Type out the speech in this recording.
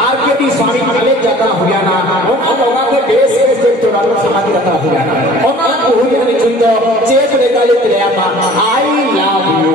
RKT स्वामी college जाता हुयाना ओना लोगा के बेस से तोरानो समाधि जाता हुयाना ओना हुयाना चुंदो चेत रे काले त्रेयामा आई लव यू